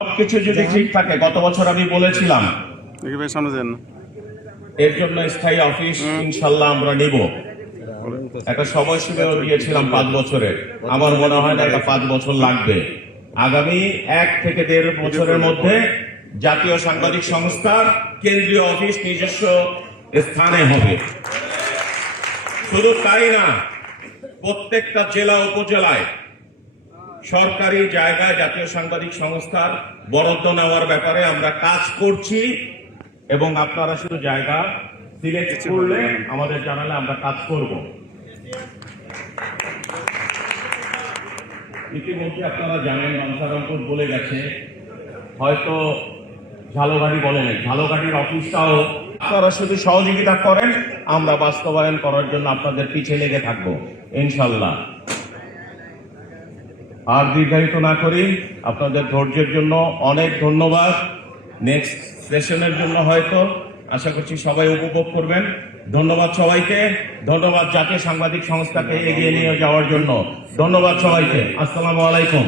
সবকিছু যদি ঠিক থাকে, গত বছর আমি বলেছিলাম এর জন্য স্থায়ী অফিস ইনশাল্লাহ আমরা নিব। একটা সময়সীমাও দিয়েছিলাম 5 বছরের। আমার মনে হয় না এটা 5 বছর লাগবে। আগামী 1 থেকে 1.5 বছরের মধ্যে জাতীয় সাংবাদিক সংস্থার কেন্দ্রীয় অফিস নিজস্ব স্থানে হবে। শুধু তাই না, প্রত্যেকটা জেলা উপজেলায় সরকারি জায়গায় জাতীয় সাংবাদিক সংস্থার বরাদ্দ নেওয়ার ব্যাপারে আমরা কাজ করছি এবং আপনারা শুধু জায়গা সিলেক্ট করলে আমাদের জানালে আমরা কাজ করব। ইতিমধ্যে আপনারা জানেন, বাঞ্ছারামপুর বলে গেছে, হয়তো ঝালকাঠি বলে নেই, ঝালকাঠির অফিসটাও আপনারা শুধু সহযোগিতা করেন, আমরা বাস্তবায়ন করার জন্য আপনাদের পিছে লেগে থাকবো ইনশাল্লাহ। আর দীর্ঘায়িত না করি, আপনাদের ধৈর্যের জন্য অনেক ধন্যবাদ। নেক্সট সেশনের জন্য হয়তো আশা করছি সবাই উপভোগ করবেন। ধন্যবাদ সবাইকে, ধন্যবাদ জাতীয় সাংবাদিক সংস্থাকে এগিয়ে নিয়ে যাওয়ার জন্য। ধন্যবাদ সবাইকে। আসসালামু আলাইকুম।